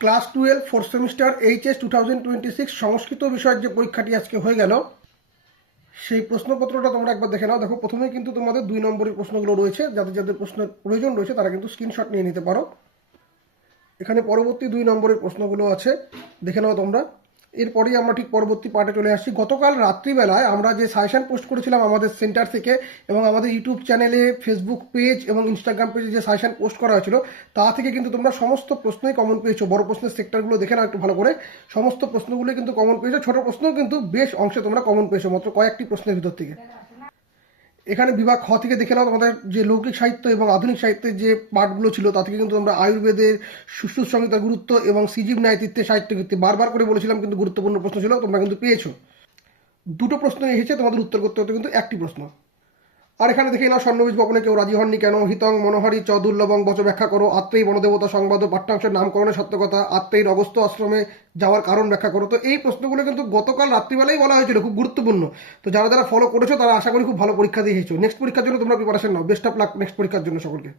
Class 12 fourth semester HS 2026 সংস্কৃত বিষয়ের যে পরীক্ষাটি আজকে হয়ে গেল, সেই প্রশ্নপত্রটা তোমরা একবার দেখে নাও। দেখো, প্রথমেই কিন্তু তোমাদের 2 নম্বরের প্রশ্নগুলো রয়েছে। যাদের যাদের প্রশ্নের প্রয়োজন রয়েছে তারা কিন্তু স্ক্রিনশট নিয়ে নিতে পারো। এখানে পরবর্তী 2 নম্বরের প্রশ্নগুলো আছে, দেখে নাও তোমরা। এরপরেই আমরা ঠিক পরবর্তী পার্টে চলে আসছি। গতকাল রাত্রিবেলায় আমরা যে সাজেশন পোস্ট করেছিলাম আমাদের সেন্টার থেকে, এবং আমাদের ইউটিউব চ্যানেলে, ফেসবুক পেজ এবং ইনস্টাগ্রাম পেজে যে সাজেশন পোস্ট করা হয়েছিল, তা থেকে কিন্তু তোমরা সমস্ত প্রশ্নই কমন পেয়েছো। বড় প্রশ্নের সেক্টরগুলো দেখে নাও একটু ভালো করে। সমস্ত প্রশ্নগুলো কিন্তু কমন পেয়েছো, ছোট প্রশ্নও কিন্তু বেশ অংশে তোমরা কমন পেয়েছো, মাত্র কয়েকটি প্রশ্নের ভিতর থেকে। এখানে বিভাগ খ থেকে দেখে নাও, তোমাদের যে লৌকিক সাহিত্য এবং আধুনিক সাহিত্যের যে পাঠগুলো ছিল তা থেকে কিন্তু তোমরা আয়ুর্বেদের সুশ্রুত সংহিতার গুরুত্ব এবং সীজীব ন্যায়তীর্থের সাহিত্য কীর্তি বারবার করে বলেছিলাম, কিন্তু গুরুত্বপূর্ণ প্রশ্ন ছিল, তোমরা কিন্তু পেয়েছো। 2টো প্রশ্ন এসেছে, তোমাদের উত্তর করতে হতে কিন্তু একটি প্রশ্ন। আর এখানে দেখে নাও, স্বর্ণবীজ বপনে কেউ রাজি হননি কেন, হিতং মনোহরি চ দুর্লভং বচ ব্যাখ্যা করো, আত্মেই বনদেবতা সংবাদ, পাঠ্যাংশের নামকরণের সার্থকতা, আত্মেই অগস্ত্য আশ্রমে যাওয়ার কারণ ব্যাখ্যা করো। তো এই প্রশ্নগুলো কিন্তু গতকাল রাত্রিবেলাই বলা হয়েছিল, খুব গুরুত্বপূর্ণ। তো যারা যারা ফলো করেছো তারা আশা করি খুব ভালো পরীক্ষা দিয়ে এসেছো। নেক্সট পরীক্ষার জন্য তোমরা preparation now. Best of luck next পরীক্ষার জন্য সকলকে।